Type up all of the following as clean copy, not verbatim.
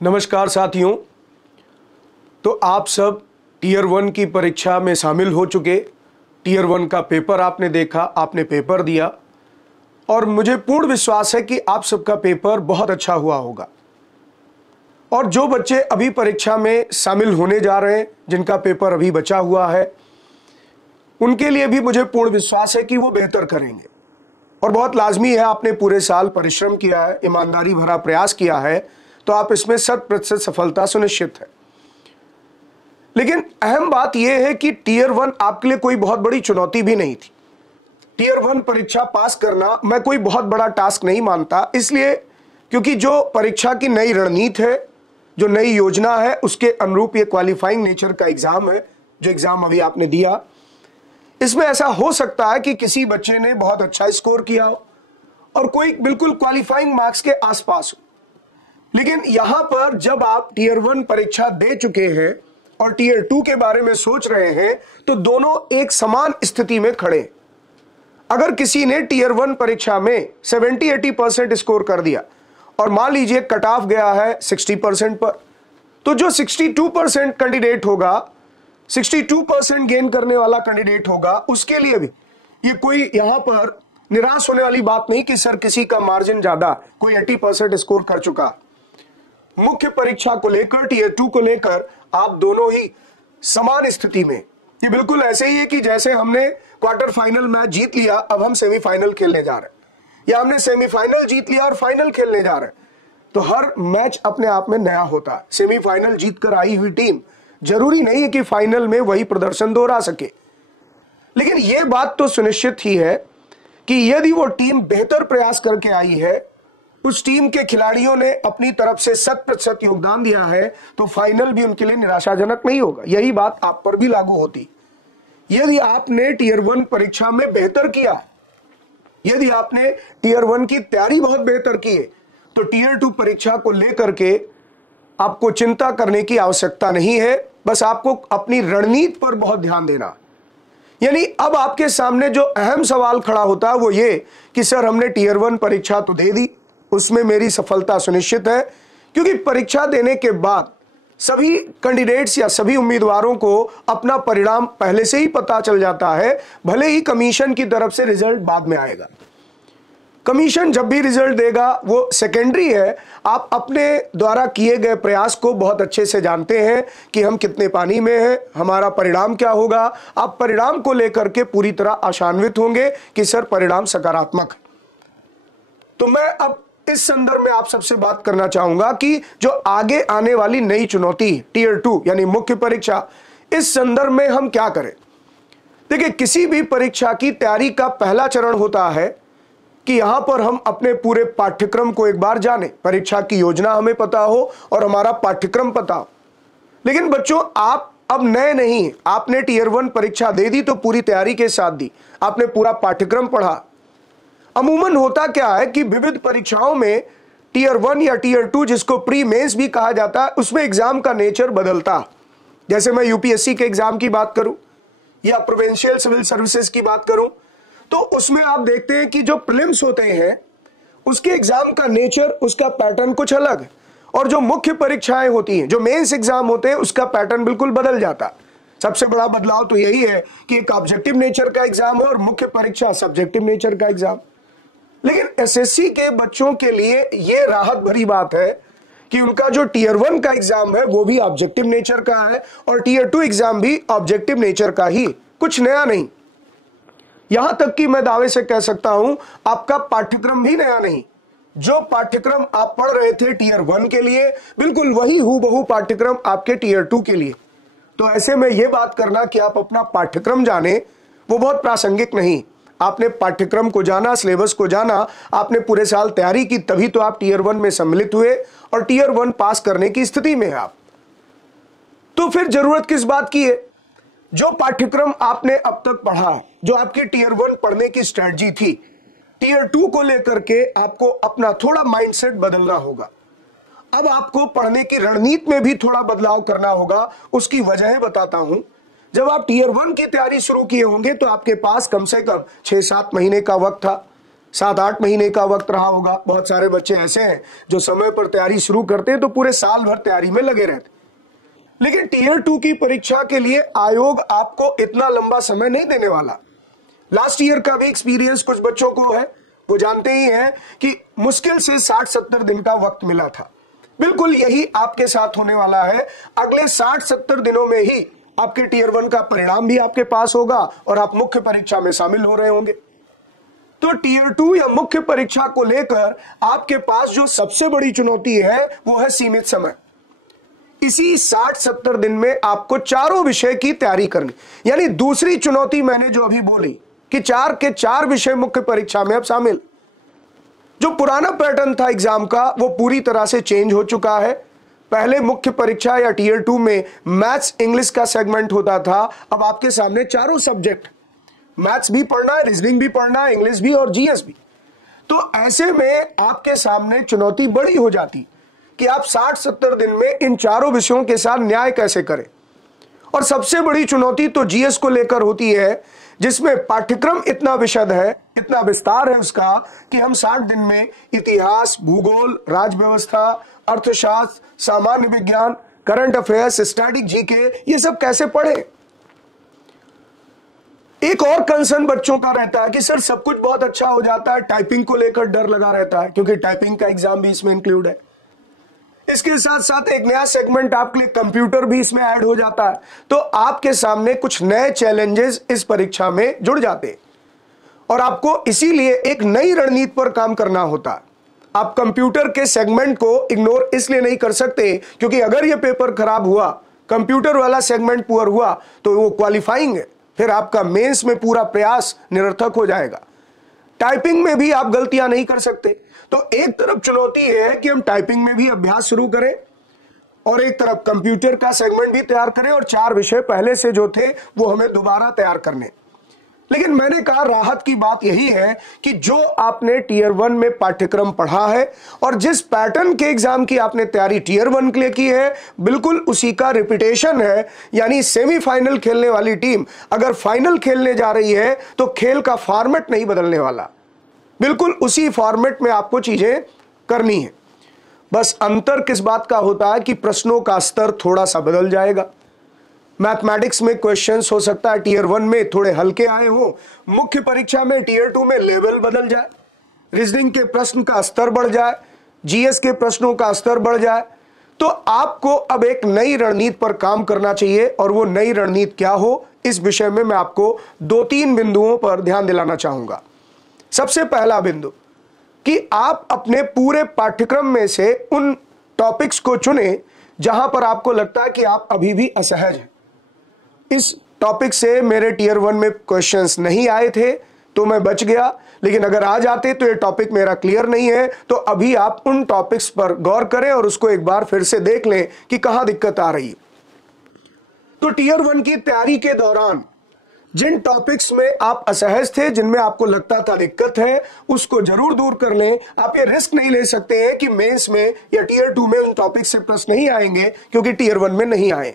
नमस्कार साथियों। तो आप सब टीयर 1 की परीक्षा में शामिल हो चुके। टीयर 1 का पेपर आपने देखा, आपने पेपर दिया और मुझे पूर्ण विश्वास है कि आप सबका पेपर बहुत अच्छा हुआ होगा। और जो बच्चे अभी परीक्षा में शामिल होने जा रहे हैं, जिनका पेपर अभी बचा हुआ है, उनके लिए भी मुझे पूर्ण विश्वास है कि वो बेहतर करेंगे। और बहुत लाजमी है, आपने पूरे साल परिश्रम किया है, ईमानदारी भरा प्रयास किया है, तो आप इसमें 100% सफलता सुनिश्चित है। लेकिन अहम बात यह है कि टीयर 1 आपके लिए कोई बहुत बड़ी चुनौती भी नहीं थी। टीयर 1 परीक्षा पास करना मैं कोई बहुत बड़ा टास्क नहीं मानता, इसलिए क्योंकि जो परीक्षा की नई रणनीति है, जो नई योजना है, उसके अनुरूप ये क्वालिफाइंग नेचर का एग्जाम है। जो एग्जाम अभी आपने दिया, इसमें ऐसा हो सकता है कि किसी बच्चे ने बहुत अच्छा स्कोर किया हो और कोई बिल्कुल क्वालिफाइंग मार्क्स के आसपास हो। लेकिन यहां पर जब आप टीयर 1 परीक्षा दे चुके हैं और टीयर 2 के बारे में सोच रहे हैं, तो दोनों एक समान स्थिति में खड़े। अगर किसी ने टीयर 1 परीक्षा में 70-80% स्कोर कर दिया और मान लीजिए कट ऑफ गया है 60% पर, तो जो 62% कैंडिडेट होगा, 62% गेन करने वाला कैंडिडेट होगा, उसके लिए भी ये कोई यहां पर निराश होने वाली बात नहीं कि सर किसी का मार्जिन ज्यादा, कोई 80% स्कोर कर चुका। मुख्य परीक्षा को लेकर, टीयर 2 को लेकर आप दोनों ही समान स्थिति में। ये बिल्कुल ऐसे ही है कि जैसे हमने क्वार्टर फाइनल मैच जीत लिया, अब हम सेमीफाइनल खेलने जा रहे हैं, या हमने सेमीफाइनल जीत लिया और फाइनल खेलने जा रहे हैं। तो हर मैच अपने आप में नया होता है। सेमीफाइनल जीतकर आई हुई टीम जरूरी नहीं है कि फाइनल में वही प्रदर्शन दोहरा सके। लेकिन यह बात तो सुनिश्चित ही है कि यदि वो टीम बेहतर प्रयास करके आई है, उस टीम के खिलाड़ियों ने अपनी तरफ से 100% योगदान दिया है, तो फाइनल भी उनके लिए निराशाजनक नहीं होगा। यही बात आप पर भी लागू होती। यदि आपने टीयर 1 परीक्षा में बेहतर किया, यदि आपने टीयर 1 की तैयारी बहुत बेहतर की है, तो टीयर 2 परीक्षा को लेकर के आपको चिंता करने की आवश्यकता नहीं है। बस आपको अपनी रणनीति पर बहुत ध्यान देना। यानी अब आपके सामने जो अहम सवाल खड़ा होता है वो ये कि सर हमने टीयर 1 परीक्षा तो दे दी, उसमें मेरी सफलता सुनिश्चित है, क्योंकि परीक्षा देने के बाद सभी कैंडिडेट्स या सभी उम्मीदवारों को अपना परिणाम पहले से ही पता चल जाता है। भले ही कमीशन की तरफ से रिजल्ट बाद में आएगा, कमीशन जब भी रिजल्ट देगा वो सेकेंडरी है। आप अपने द्वारा किए गए प्रयास को बहुत अच्छे से जानते हैं कि हम कितने पानी में हैं, हमारा परिणाम क्या होगा। आप परिणाम को लेकर के पूरी तरह आशान्वित होंगे कि सर परिणाम सकारात्मक है। तो मैं अब इस संदर्भ में आप सबसे बात करना चाहूंगा कि जो आगे आने वाली नई चुनौती टीयर 2 यानी मुख्य परीक्षा, इस संदर्भ में हम क्या करें। देखिए, किसी भी परीक्षा की तैयारी का पहला चरण होता है कि यहां पर हम अपने पूरे पाठ्यक्रम को एक बार जानें, परीक्षा की योजना हमें पता हो और हमारा पाठ्यक्रम पता हो। लेकिन बच्चों, आप अब नए नहीं, आपने टीयर 1 परीक्षा दे दी तो पूरी तैयारी के साथ दी, आपने पूरा पाठ्यक्रम पढ़ा। अमूमन होता क्या है कि विविध परीक्षाओं में टीयर 1 या टीयर 2, जिसको प्री मेंस भी कहा जाता है, उसमें एग्जाम का नेचर बदलता। जैसे मैं यूपीएससी के एग्जाम की बात करूं या प्रोविंशियल सिविल सर्विसेज की बात करूं, तो उसमें आप देखते हैं कि जो प्रीलिम्स होते हैं उसके एग्जाम का नेचर, उसका पैटर्न कुछ अलग है। और जो मुख्य परीक्षाएं होती हैं, जो मेंस एग्जाम होते हैं, उसका पैटर्न बिल्कुल बदल जाता। सबसे बड़ा बदलाव तो यही है कि एक ऑब्जेक्टिव नेचर का एग्जाम है और मुख्य परीक्षा सब्जेक्टिव नेचर का एग्जाम। लेकिन एसएससी के बच्चों के लिए यह राहत भरी बात है कि उनका जो टीयर 1 का एग्जाम है वो भी ऑब्जेक्टिव नेचर का है और टीयर 2 एग्जाम भी ऑब्जेक्टिव नेचर का ही, कुछ नया नहीं। यहां तक कि मैं दावे से कह सकता हूं आपका पाठ्यक्रम भी नया नहीं। जो पाठ्यक्रम आप पढ़ रहे थे टीयर 1 के लिए, बिल्कुल वही हूबहू पाठ्यक्रम आपके टीयर 2 के लिए। तो ऐसे में यह बात करना कि आप अपना पाठ्यक्रम जाने, वो बहुत प्रासंगिक नहीं। आपने पाठ्यक्रम को जाना, सिलेबस को जाना, आपने पूरे साल तैयारी की, तभी तो आप टीयर 1 में सम्मिलित हुए और टीयर 1 पास करने की स्थिति में है आप। तो फिर जरूरत किस बात की है। जो पाठ्यक्रम आपने अब तक पढ़ा, जो आपकी टीयर 1 पढ़ने की स्ट्रेटजी थी, टीयर 2 को लेकर के आपको अपना थोड़ा माइंडसेट बदलना होगा। अब आपको पढ़ने की रणनीति में भी थोड़ा बदलाव करना होगा। उसकी वजह बताता हूं। जब आप टीयर 1 की तैयारी शुरू किए होंगे तो आपके पास कम से कम 6-7 महीने का वक्त था। 7-8 महीने का वक्त रहा होगा। बहुत सारे बच्चे ऐसे हैं जो समय पर तैयारी शुरू करते हैं तो पूरे साल भर तैयारी में लगे रहते। लेकिन टीयर 2 की परीक्षा के लिए आयोग आपको इतना लंबा समय नहीं देने वाला। लास्ट ईयर का भी एक्सपीरियंस कुछ बच्चों को है, वो जानते ही हैं कि मुश्किल से 60-70 दिन का वक्त मिला था। बिल्कुल यही आपके साथ होने वाला है। अगले 60-70 दिनों में ही आपके टीयर 1 का परिणाम भी आपके पास होगा और आप मुख्य परीक्षा में शामिल हो रहे होंगे। तो टीयर 2 या मुख्य परीक्षा को लेकर आपके पास जो सबसे बड़ी चुनौती है वो है सीमित समय। इसी 60-70 दिन में आपको चारों विषय की तैयारी करनी, यानी दूसरी चुनौती मैंने जो अभी बोली कि 4 के 4 विषय मुख्य परीक्षा में अब शामिल। जो पुराना पैटर्न था एग्जाम का वो पूरी तरह से चेंज हो चुका है। पहले मुख्य परीक्षा या टीयर 2 में मैथ्स इंग्लिश का सेगमेंट होता था, अब आपके सामने चारों सब्जेक्ट, मैथ्स भी पढ़ना है, रीजनिंग भी पढ़ना है, इंग्लिश भी और जीएस भी। तो ऐसे में आपके सामने चुनौती बड़ी हो जाती कि आप 60-70 दिन में इन चारों विषयों के साथ न्याय कैसे करें। और सबसे बड़ी चुनौती तो जीएस को लेकर होती है, जिसमें पाठ्यक्रम इतना विशद है, इतना विस्तार है उसका कि हम 60 दिन में इतिहास, भूगोल, राज्य व्यवस्था, अर्थशास्त्र, सामान्य विज्ञान, करंट अफेयर्स, स्टैटिक जीके, ये सब कैसे पढ़े। एक और कंसर्न बच्चों का रहता है कि सर सब कुछ बहुत अच्छा हो जाता है, टाइपिंग को लेकर डर लगा रहता है क्योंकि टाइपिंग का एग्जाम भी इसमें इंक्लूड है। इसके साथ साथ एक नया सेगमेंट आपके लिए कंप्यूटर भी इसमें ऐड हो जाता है। तो आपके सामने कुछ नए चैलेंजेस इस परीक्षा में जुड़ जाते हैं और आपको इसीलिए एक नई रणनीति पर काम करना होता है। आप कंप्यूटर के सेगमेंट को इग्नोर इसलिए नहीं कर सकते क्योंकि अगर यह पेपर खराब हुआ, कंप्यूटर वाला सेगमेंट पुअर हुआ, तो वो क्वालिफाइंग है, फिर आपका मेंस में पूरा प्रयास निरर्थक हो जाएगा। टाइपिंग में भी आप गलतियां नहीं कर सकते। तो एक तरफ चुनौती है कि हम टाइपिंग में भी अभ्यास शुरू करें और एक तरफ कंप्यूटर का सेगमेंट भी तैयार करें और 4 विषय पहले से जो थे वो हमें दोबारा तैयार करने। लेकिन मैंने कहा राहत की बात यही है कि जो आपने टीयर 1 में पाठ्यक्रम पढ़ा है और जिस पैटर्न के एग्जाम की आपने तैयारी टीयर 1 के लिए की है, बिल्कुल उसी का रिपीटेशन है। यानी सेमीफाइनल खेलने वाली टीम अगर फाइनल खेलने जा रही है तो खेल का फॉर्मेट नहीं बदलने वाला, बिल्कुल उसी फॉर्मेट में आपको चीजें करनी है। बस अंतर किस बात का होता है कि प्रश्नों का स्तर थोड़ा सा बदल जाएगा। मैथमेटिक्स में क्वेश्चंस हो सकता है टीयर 1 में थोड़े हल्के आए हो, मुख्य परीक्षा में टीयर 2 में लेवल बदल जाए, रीजनिंग के प्रश्न का स्तर बढ़ जाए, जीएस के प्रश्नों का स्तर बढ़ जाए। तो आपको अब एक नई रणनीति पर काम करना चाहिए और वो नई रणनीति क्या हो, इस विषय में मैं आपको 2-3 बिंदुओं पर ध्यान दिलाना चाहूंगा। सबसे पहला बिंदु कि आप अपने पूरे पाठ्यक्रम में से उन टॉपिक्स को चुनें जहां पर आपको लगता है कि आप अभी भी असहज हैं। इस टॉपिक से मेरे टीयर 1 में क्वेश्चंस नहीं आए थे तो मैं बच गया, लेकिन अगर आ जाते तो ये टॉपिक मेरा क्लियर नहीं है, तो अभी आप उन टॉपिक्स पर गौर करें और उसको एक बार फिर से देख लें कि कहां दिक्कत आ रही है। तो टीयर 1 की तैयारी के दौरान जिन टॉपिक्स में आप असहज थे, जिनमें आपको लगता था दिक्कत है, उसको जरूर दूर कर लें। आप ये रिस्क नहीं ले सकते हैं कि मेंस में या टीयर 2 में उन टॉपिक से प्रश्न नहीं आएंगे क्योंकि टीयर 1 में नहीं आए।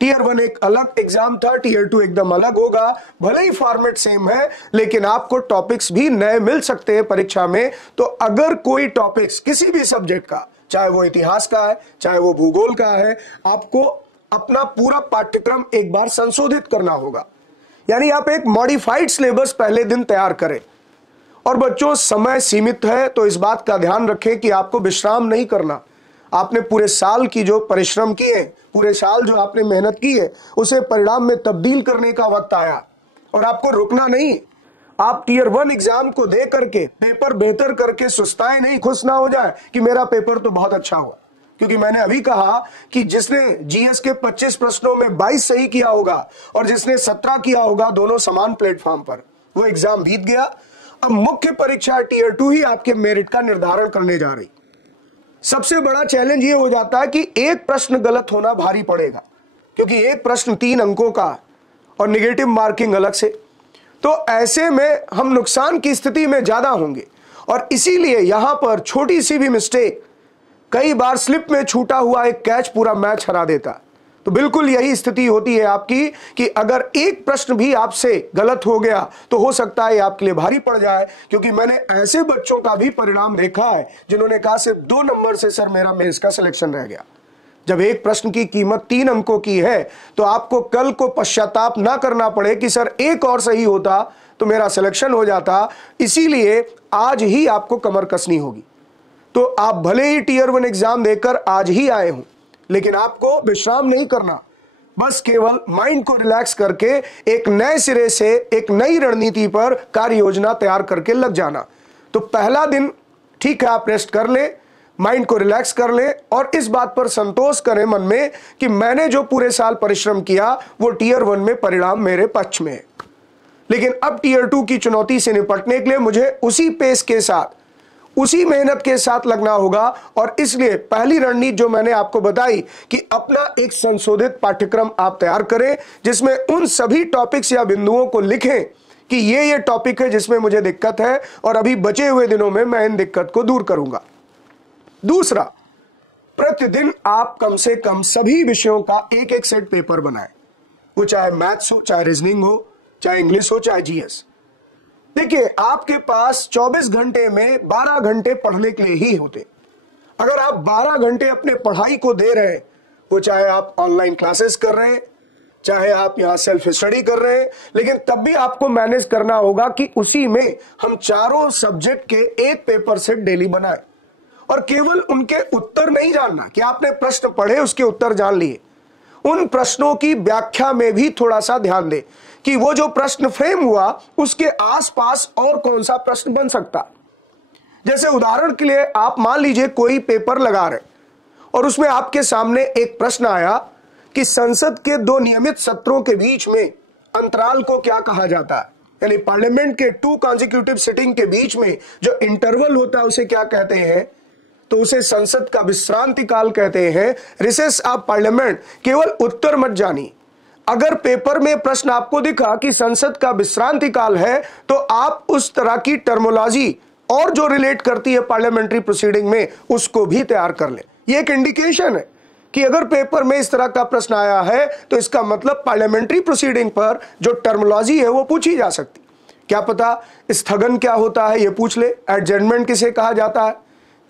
टीयर 1 एक अलग एग्जाम था, टीयर 2 एकदम अलग होगा। भले ही फॉर्मेट सेम है लेकिन आपको टॉपिक्स भी नए मिल सकते हैं परीक्षा में। तो अगर कोई टॉपिक्स किसी भी सब्जेक्ट का, चाहे वो इतिहास का है, चाहे वो भूगोल का है, आपको अपना पूरा पाठ्यक्रम एक बार संशोधित करना होगा। यानी आप एक मॉडिफाइड सिलेबस पहले दिन तैयार करें। और बच्चों, समय सीमित है तो इस बात का ध्यान रखें कि आपको विश्राम नहीं करना। आपने पूरे साल की जो परिश्रम किए, पूरे साल जो आपने मेहनत की है, उसे परिणाम में तब्दील करने का वक्त आया और आपको रुकना नहीं। आप टीयर 1 एग्जाम को दे करके पेपर बेहतर करके सुस्ताए नहीं, खुश ना हो जाए कि मेरा पेपर तो बहुत अच्छा हुआ। क्योंकि मैंने अभी कहा कि जिसने जीएस के 25 प्रश्नों में 22 सही किया होगा और जिसने 17 किया होगा, दोनों समान प्लेटफॉर्म पर, वो एग्जाम बीत गया। अब मुख्य परीक्षा टीयर 2 ही आपके मेरिट का निर्धारण करने जा रही। सबसे बड़ा चैलेंज ये हो जाता है कि एक प्रश्न गलत होना भारी पड़ेगा क्योंकि एक प्रश्न 3 अंकों का और नेगेटिव मार्किंग अलग से। तो ऐसे में हम नुकसान की स्थिति में ज्यादा होंगे और इसीलिए यहां पर छोटी सी भी मिस्टेक, कई बार स्लिप में छूटा हुआ एक कैच पूरा मैच हरा देता। तो बिल्कुल यही स्थिति होती है आपकी कि अगर एक प्रश्न भी आपसे गलत हो गया तो हो सकता है आपके लिए भारी पड़ जाए, क्योंकि मैंने ऐसे बच्चों का भी परिणाम देखा है जिन्होंने कहा सिर्फ 2 नंबर से सर मेरा मेंस का सिलेक्शन रह गया। जब एक प्रश्न की कीमत 3 अंकों की है तो आपको कल को पश्चाताप ना करना पड़े कि सर एक और सही होता तो मेरा सिलेक्शन हो जाता। इसीलिए आज ही आपको कमर कसनी होगी। तो आप भले ही टीयर 1 एग्जाम देकर आज ही आए हों, लेकिन आपको विश्राम नहीं करना, बस केवल माइंड को रिलैक्स करके एक नए सिरे से एक नई रणनीति पर कार्य योजना तैयार करके लग जाना। तो पहला दिन ठीक है, आप रेस्ट कर लें, माइंड को रिलैक्स कर लें और इस बात पर संतोष करें मन में कि मैंने जो पूरे साल परिश्रम किया वो टीयर 1 में परिणाम मेरे पक्ष में है। लेकिन अब टीयर 2 की चुनौती से निपटने के लिए मुझे उसी पेस के साथ, उसी मेहनत के साथ लगना होगा। और इसलिए पहली रणनीति जो मैंने आपको बताई कि अपना एक संशोधित पाठ्यक्रम आप तैयार करें, जिसमें उन सभी टॉपिक्स या बिंदुओं को लिखें कि ये टॉपिक है जिसमें मुझे दिक्कत है और अभी बचे हुए दिनों में मैं इन दिक्कत को दूर करूंगा। दूसरा, प्रतिदिन आप कम से कम सभी विषयों का एक एक सेट पेपर बनाएं, वो चाहे मैथ्स हो, चाहे रीजनिंग हो, चाहे इंग्लिश हो, चाहे जीएस। देखिए, आपके पास 24 घंटे में 12 घंटे पढ़ने के लिए ही होते। अगर आप 12 घंटे अपने पढ़ाई को दे रहे हैं, वो चाहे आप ऑनलाइन क्लासेस कर रहे हैं, चाहे आप यहां सेल्फ स्टडी कर रहे हैं, लेकिन तब भी आपको मैनेज करना होगा कि उसी में हम चारों सब्जेक्ट के एक पेपर सेट डेली बनाएं। और केवल उनके उत्तर नहीं जानना कि आपने प्रश्न पढ़े उसके उत्तर जान लिए, उन प्रश्नों की व्याख्या में भी थोड़ा सा ध्यान दें कि वो जो प्रश्न फ्रेम हुआ उसके आसपास और कौन सा प्रश्न बन सकता। जैसे उदाहरण के लिए आप मान लीजिए कोई पेपर लगा रहे और उसमें आपके सामने एक प्रश्न आया कि संसद के 2 नियमित सत्रों के बीच में अंतराल को क्या कहा जाता है, यानी पार्लियामेंट के 2 कॉन्जिक्यूटिव सिटिंग के बीच में जो इंटरवल होता है उसे क्या कहते हैं, तो उसे संसद का विश्रांति काल कहते हैं, रिसेस ऑफ पार्लियामेंट। केवल उत्तर मत जानिए, अगर पेपर में प्रश्न आपको दिखा कि संसद का विश्रांति काल है तो आप उस तरह की टर्मोलॉजी और जो रिलेट करती है पार्लियामेंट्री प्रोसीडिंग में उसको भी तैयार कर लें। ये एक इंडिकेशन है कि अगर पेपर में इस तरह का प्रश्न आया है तो इसका मतलब पार्लियामेंट्री प्रोसीडिंग पर जो टर्मोलॉजी है वो पूछी जा सकती। क्या पता स्थगन क्या होता है ये पूछ ले, एडजर्नमेंट किसे कहा जाता है,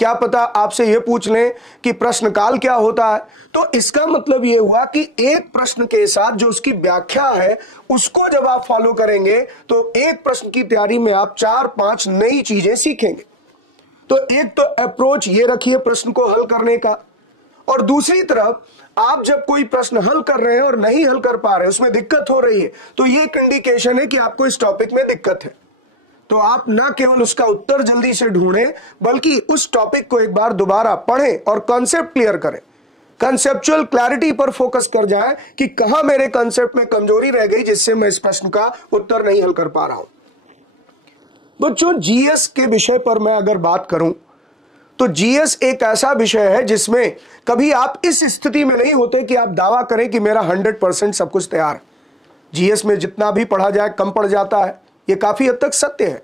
क्या पता आपसे यह पूछ लें कि प्रश्नकाल क्या होता है। तो इसका मतलब यह हुआ कि एक प्रश्न के साथ जो उसकी व्याख्या है उसको जब आप फॉलो करेंगे तो एक प्रश्न की तैयारी में आप 4-5 नई चीजें सीखेंगे। तो एक तो अप्रोच ये रखिए प्रश्न को हल करने का, और दूसरी तरफ आप जब कोई प्रश्न हल कर रहे हैं और नहीं हल कर पा रहे, उसमें दिक्कत हो रही है, तो ये एक इंडिकेशन है कि आपको इस टॉपिक में दिक्कत है। तो आप ना केवल उसका उत्तर जल्दी से ढूंढें बल्कि उस टॉपिक को एक बार दोबारा पढ़ें और कॉन्सेप्ट क्लियर करें, कंसेप्चुअल क्लैरिटी पर फोकस कर जाएं कि कहां मेरे कॉन्सेप्ट में कमजोरी रह गई जिससे मैं इस प्रश्न का उत्तर नहीं हल कर पा रहा हूं। बच्चों, जीएस के विषय पर मैं अगर बात करूं तो जीएस एक ऐसा विषय है जिसमें कभी आप इस स्थिति में नहीं होते कि आप दावा करें कि मेरा 100% सब कुछ तैयार है। जीएस में जितना भी पढ़ा जाए कम पड़ जाता है, ये काफी हद तक सत्य है।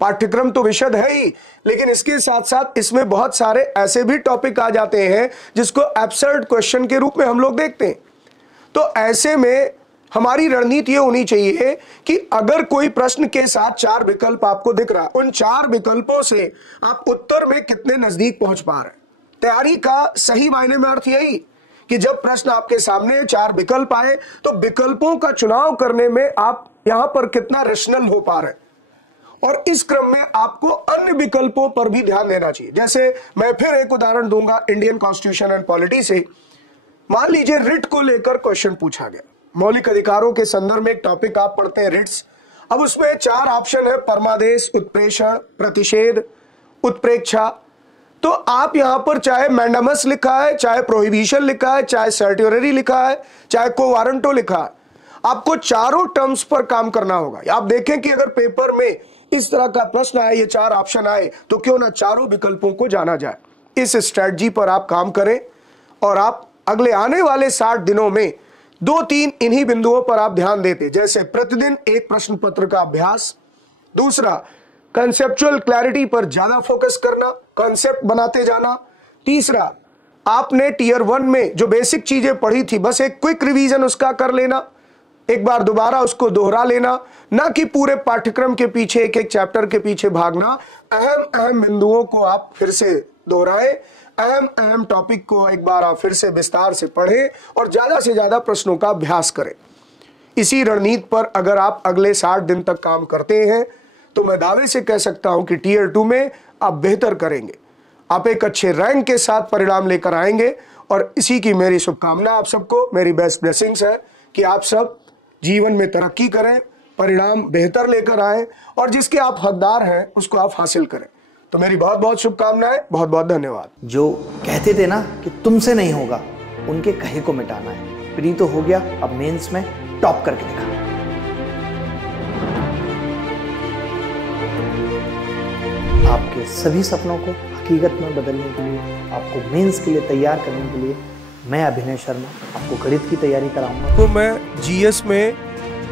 पाठ्यक्रम तो विशद है ही, लेकिन इसके साथ साथ इसमें बहुत सारे ऐसे भी टॉपिक आ जाते हैं जिसको एब्सर्ड क्वेश्चन के रूप में हम लोग देखते हैं। तो ऐसे में हमारी रणनीति ये होनी चाहिए कि अगर कोई प्रश्न के साथ 4 विकल्प आपको दिख रहा है, उन 4 विकल्पों से आप उत्तर में कितने नजदीक पहुंच पा रहे हैं। तैयारी का सही मायने में अर्थ यही कि जब प्रश्न आपके सामने 4 विकल्प आए तो विकल्पों का चुनाव करने में आप यहां पर कितना रेशनल हो पा रहे हैं, और इस क्रम में आपको अन्य विकल्पों पर भी ध्यान देना चाहिए। जैसे मैं फिर एक उदाहरण दूंगा इंडियन कॉन्स्टिट्यूशन एंड पॉलिटी से। मान लीजिए रिट को लेकर क्वेश्चन पूछा गया, मौलिक अधिकारों के संदर्भ में एक टॉपिक आप पढ़ते हैं रिट्स। अब उसमें 4 ऑप्शन है, परमादेश, उत्प्रेषण, प्रतिषेध, उत्प्रेक्षा। तो आप यहां पर चाहे मैंडामस लिखा है, चाहे प्रोहिबिशन लिखा है, चाहे सर्ट्योररी लिखा है, चाहे को वारंटो लिखा है, आपको चारों टर्म्स पर काम करना होगा। आप देखें कि अगर पेपर में इस तरह का प्रश्न आए, ये 4 ऑप्शन आए, तो क्यों ना चारों विकल्पों को जाना जाए। इस स्ट्रेटजी पर आप काम करें और आप अगले आने वाले 60 दिनों में 2-3 इन्हीं बिंदुओं पर आप ध्यान देते, जैसे प्रतिदिन एक प्रश्न पत्र का अभ्यास, दूसरा कंसेप्चुअल क्लैरिटी पर ज्यादा फोकस करना, कॉन्सेप्ट बनाते जाना, तीसरा आपने टीयर 1 में जो बेसिक चीजें पढ़ी थी बस एक क्विक रिवीजन उसका कर लेना, एक बार दोबारा उसको दोहरा लेना, ना कि पूरे पाठ्यक्रम के पीछे एक एक चैप्टर के पीछे भागना। अहम अहम बिंदुओं को आप फिर से दोहराएं, अहम अहम टॉपिक को एक बार आप फिर से विस्तार से पढ़ें और ज्यादा से ज्यादा प्रश्नों का अभ्यास करें। इसी रणनीति पर अगर आप अगले 60 दिन तक काम करते हैं तो मैं दावे से कह सकता हूं कि टीयर 2 में आप बेहतर करेंगे, आप एक अच्छे रैंक के साथ परिणाम लेकर आएंगे। और इसी की मेरी शुभकामना आप सबको, मेरी बेस्ट ब्लेसिंग्स है कि आप सब जीवन में तरक्की करें, परिणाम बेहतर लेकर आए और जिसके आप हकदार हैं उसको आप हासिल करें। तो मेरी बहुत बहुत शुभकामनाएं, बहुत बहुत धन्यवाद। जो कहते थे ना कि तुमसे नहीं होगा, उनके कहे को मिटाना है। प्री तो हो गया, अब मेंस में टॉप करके दिखा। आपके सभी सपनों को हकीकत में बदलने के लिए, आपको मेंस के लिए तैयार करने के लिए मैं अभिनय शर्मा आपको गणित की तैयारी कराऊंगा। तो मैं जीएस में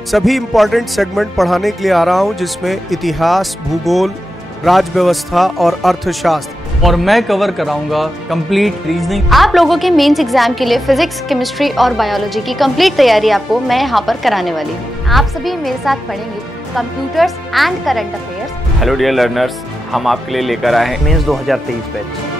सभी इंपॉर्टेंट सेगमेंट पढ़ाने के लिए आ रहा हूं, जिसमें इतिहास, भूगोल, राज्य व्यवस्था और अर्थशास्त्र, और मैं कवर कराऊंगा कंप्लीट रीजनिंग। आप लोगों के मेंस एग्जाम के लिए फिजिक्स, केमिस्ट्री और बायोलॉजी की कंप्लीट तैयारी आपको मैं यहाँ पर कराने वाली हूँ। आप सभी मेरे साथ पढ़ेंगे computers and current affairs. Hello dear learners, हम आपके लिए लेकर आए हैं मेंस 2023 बैच।